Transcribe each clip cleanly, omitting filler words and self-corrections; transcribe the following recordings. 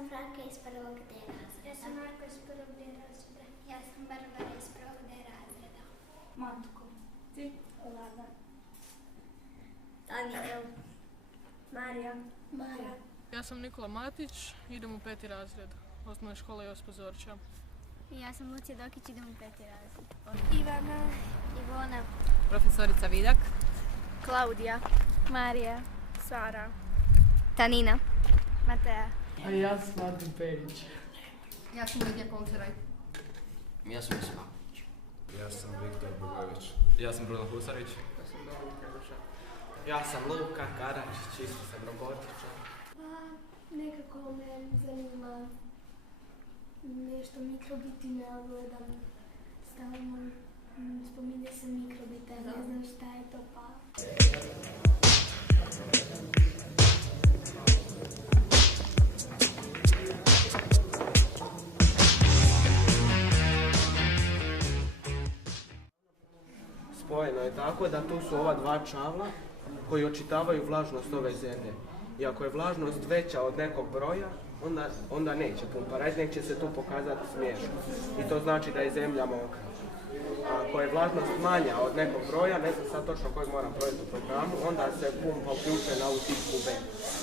sam Franka iz prvog D razreda. Ja sam Marko iz prvog D razreda. Ja sam Barbara iz prvog D razreda. Matko. Ti? Lada. Daniel. Marija. Mara. Ja sam Nikola Matić, idem u 5. razred osnovne škole Josipa Zorča. Ja sam Lucija Dokić, idem u 5. razred. Ivana. Ivona. Profesorica Vidak. Klaudija. Marija. Sara. Tanina. Mateja. A ja sam Martin Perić. Ja sam Lidija Kolceraj. Ja sam Josip Maković. Ja sam Viktor Bogović. Ja sam Bruno Husarić. Ja sam Davor Keruša. Ja sam Luka Karadžić, isto sam robotičar. Nekako me zanima nešto mikrobitine, ali gledam stalno spominje se mikrobita, ne znam šta je to pa. Spojeno je tako da tu su ova dva čavla koji očitavaju vlažnost ove zemlje. I ako je vlažnost veća od nekog broja, onda neće pumparač, nek će se tu pokazati smiješno. I to znači da je zemlja mokra. A ako je vlažnost manja od nekog broja, ne znam sad točno kojeg moram provjeti u programu, onda se pumpa uključuje na ovu tipku B.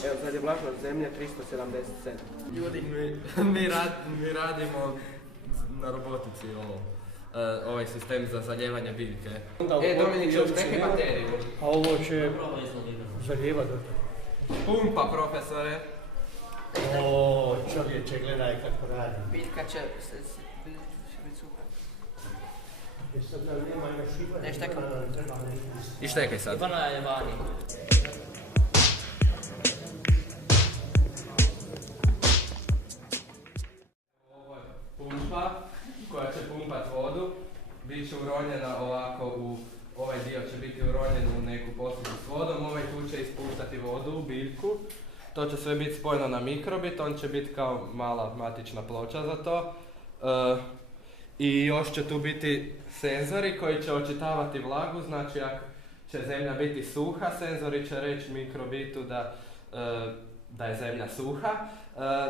Evo sad je vlažnost zemlje 377. Ljudi, mi radimo na robotici ovaj sistem za zalijevanje biljke. Dominik, još neke bateriju. A ovo će zalijevati. Pumpa, profesore. O, čovječe, gledaj kako radi. Biljka će biti suha. Sad da nema još Ivana. Ne štekam. I štekaj sad. Ivana je vani. Ovo je pumpa koja će pumpat vodu. Bit će uronjena ovako u... Ovaj dio će biti uronjen u neku posudu s vodom, ovaj tu će ispuštati vodu u biljku. To će sve biti spojeno na mikrobit, on će biti kao mala matična ploča za to. I još će tu biti senzori koji će očitavati vlagu, znači ako će zemlja biti suha, senzori će reći mikrobitu da je zemlja suha.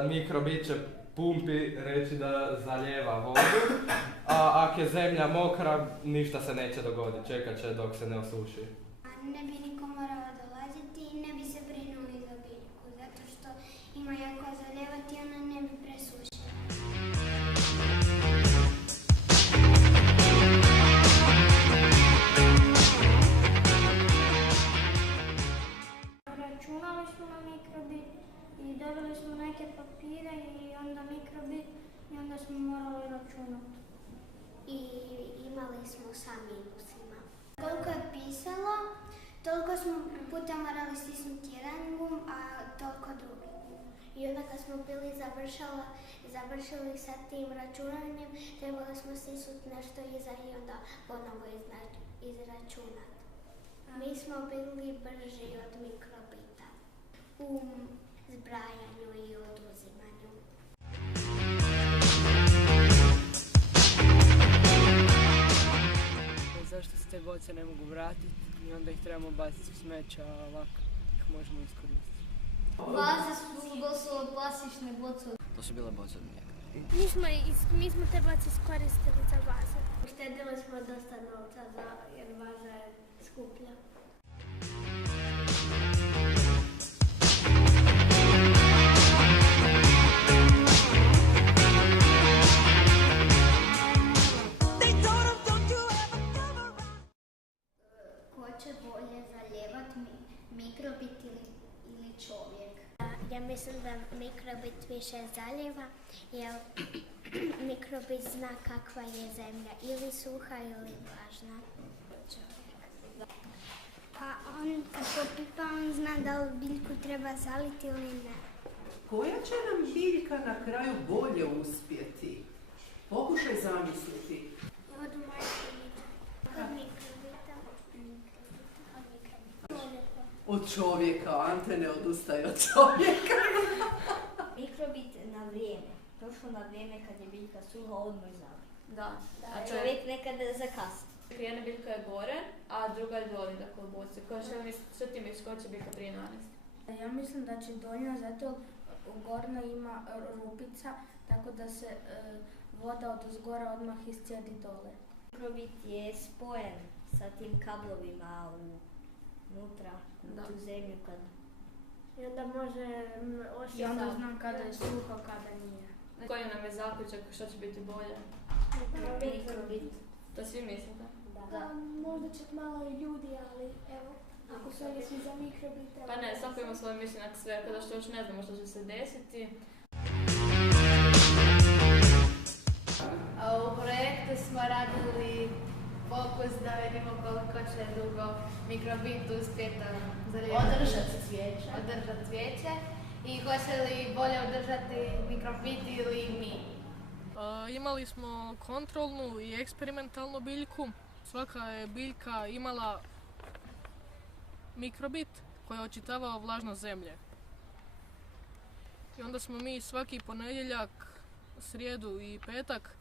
Mikrobit će pumpi reći da zalijeva vodu, a ako je zemlja mokra, ništa se neće dogoditi, čekat će dok se ne osuši. Ne bi niko morao dolaziti i ne bi se brinuli za biljku, zato što ima jako zalijevati i ona ne bi presušila. Računali smo na mikrobit i dobili smo neke papire i onda mikrobit i onda smo morali računati. I imali smo sa minusima. Koliko je pisalo, toliko smo puta morali stisnuti jedan gum, a toliko drugi gum. I onda kad smo bili završili sa tim računanjem, trebali smo stisnuti nešto iza i onda ponovo izračunati. Mi smo bili brži od mikrobita u zbrajanju i oduzimanju. Zašto se te boce ne mogu vratiti i onda ih trebamo baciti u smeće, a ovako ih možemo iskoristiti. Vaze su doslovno plastične boce. To su bile boce od mlijeka. Mi smo te boce iskoristili za vaze. Uštedili smo dosta novca jer vaza je skuplja. Ko će bolje zalijevati, mikrobit ili čovjek? Ja mislim da mikrobit više zalijeva, jer mikrobit zna kakva je zemlja, ili suha ili vlažna. Pa on kad popipa, on zna da li biljku treba zaliti ili ne. Koja će nam biljka na kraju bolje uspjeti? Pokušaj zamisliti. Od mikrobita. Od mikrobita. Od čovjeka, Ante ne odustaje od čovjeka. Mikrobit na vrijeme. Došlo na vrijeme kad je biljka suha, odmah zali. Da. A čovjek nekada zakasni. Jedna biljka je gore, a druga je dolje, dakle u boci. Koja će sve time što će biljka prije nanesti? Ja mislim da će donja zato gornjo ima rupica, tako da se voda od zgora odmah iscijedi dole. Mikrobit je spojen sa tim kablovima unutra, u tu zemlju kad... I onda može osjetiti. I onda znam kada je suho, kada nije. Koji nam je zaključak, što će biti bolje? Mikrobit. To svi mislite? Da. Možda će malo i ljudi, ali evo, ako su oni svi za mikrobite... Pa ne, svako ima svoje mišljenje na sve, kada što još ne znamo što će se desiti. U projektu smo radili fokus da vidimo koliko će dugo mikrobit uspjeti održati cvijeće i hoće li bolje održati mikrobit ili mi. Imali smo kontrolnu i eksperimentalnu biljku. Svaka je biljka imala mikrobit koji je očitavao vlažnost zemlje. I onda smo mi svaki ponedjeljak, srijedu i petak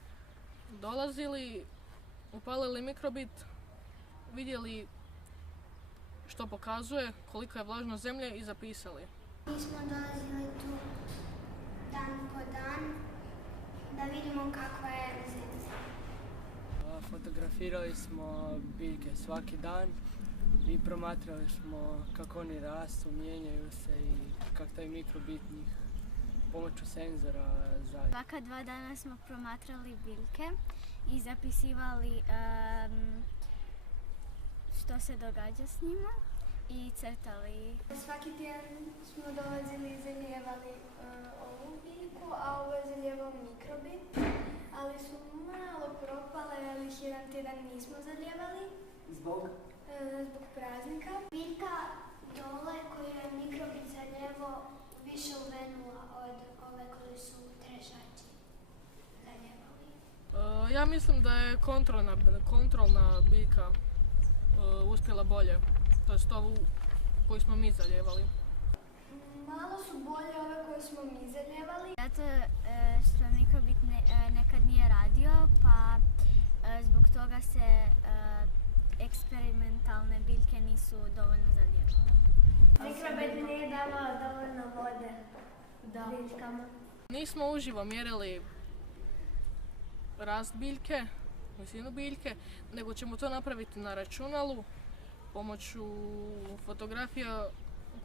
dolazili, upalili mikrobit, vidjeli što pokazuje, kolika je vlažnost zemlje i zapisali. Mi smo dolazili tu dan po dan da vidimo kakva je zemlja. Fotografirali smo biljke svaki dan i promatrali smo kako oni rastu, mijenjaju se i kako taj mikrobit njih pomoću senzora zajedno. Svaka 2 dana smo promatrali biljke i zapisivali što se događa s njima i crtali. Svaki tjedan smo dolazili i zalijevali ovu biljku, a ovo je zalijevao mikrobit, ali su malo propale, ali ih jedan tjedan nismo zalijevali. Zbog? Zbog praznika. Biljka dole koju je mikrobit zalijevao više uvenula od ove koji su trežači zalijevali. Ja mislim da je kontrolna biljka uspjela bolje, to je ovu koju smo mi zalijevali. Malo su bolje ove koje smo mi zalijevali. Zato što mikrobit nekad nije radio, pa zbog toga se eksperimentalne biljke nisu dovoljno zalijevale. Mikrobit nije davao dovoljno vode biljkama. Nismo uživo mjerili rast biljke, visinu biljke, nego ćemo to napraviti na računalu pomoću fotografija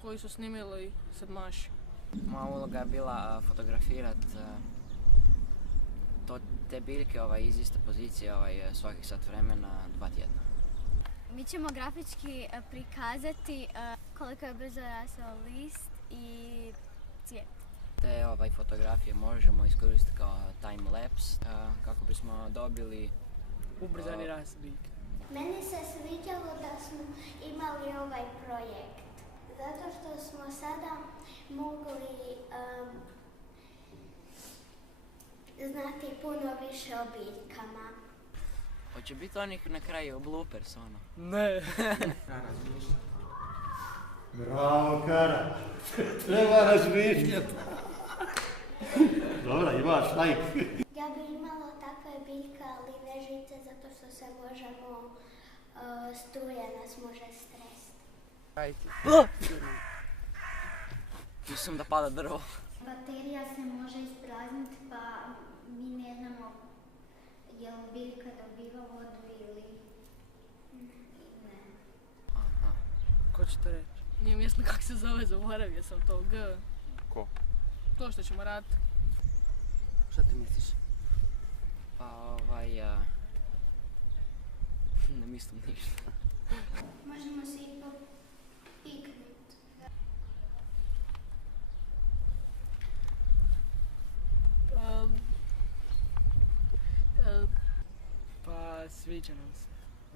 koji su snimili sedmaši. Moja uloga je bila fotografirati te biljke iz iste pozicije svakih sat vremena 2 tjedna. Mi ćemo grafički prikazati koliko je brzo rastao list i cvijet. Te fotografije možemo iskoristiti kao time-lapse kako bismo dobili ubrzani rast biljke. Meni se sviđalo da smo imali ovaj projekt, zato što smo sada mogli znati puno više o biljkama. Hoće biti onih na kraju bloopers, ono? Ne. Bravo, Kara. Treba razmišljati. Dobro, imaš like. Ja bi imala takve biljke, ali ne žice, zato što se možemo, struja nas može stresti. Ajde. Mislim da pada drvo. Baterija se može isprazniti, pa mi ne znamo je li biljka dobiva vodu ili ne. Aha. Ko će to reći? Nije mi jasno kako se zove, zaboravio sam to G. Ko? To što ćemo raditi. Šta ti misliš? Pa ne mislim ništa. Možemo se i popiknuti. Pa sviđa nam se.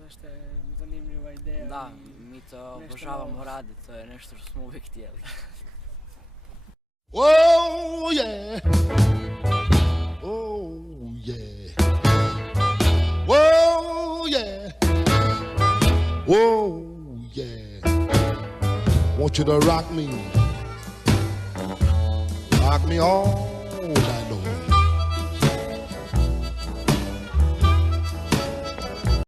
Zašto je zanimljiva ideja. Da, mi to obožavamo raditi, to je nešto što smo uvijek htjeli. Oh yeah, oh yeah, oh yeah, oh yeah. Want you to rock me all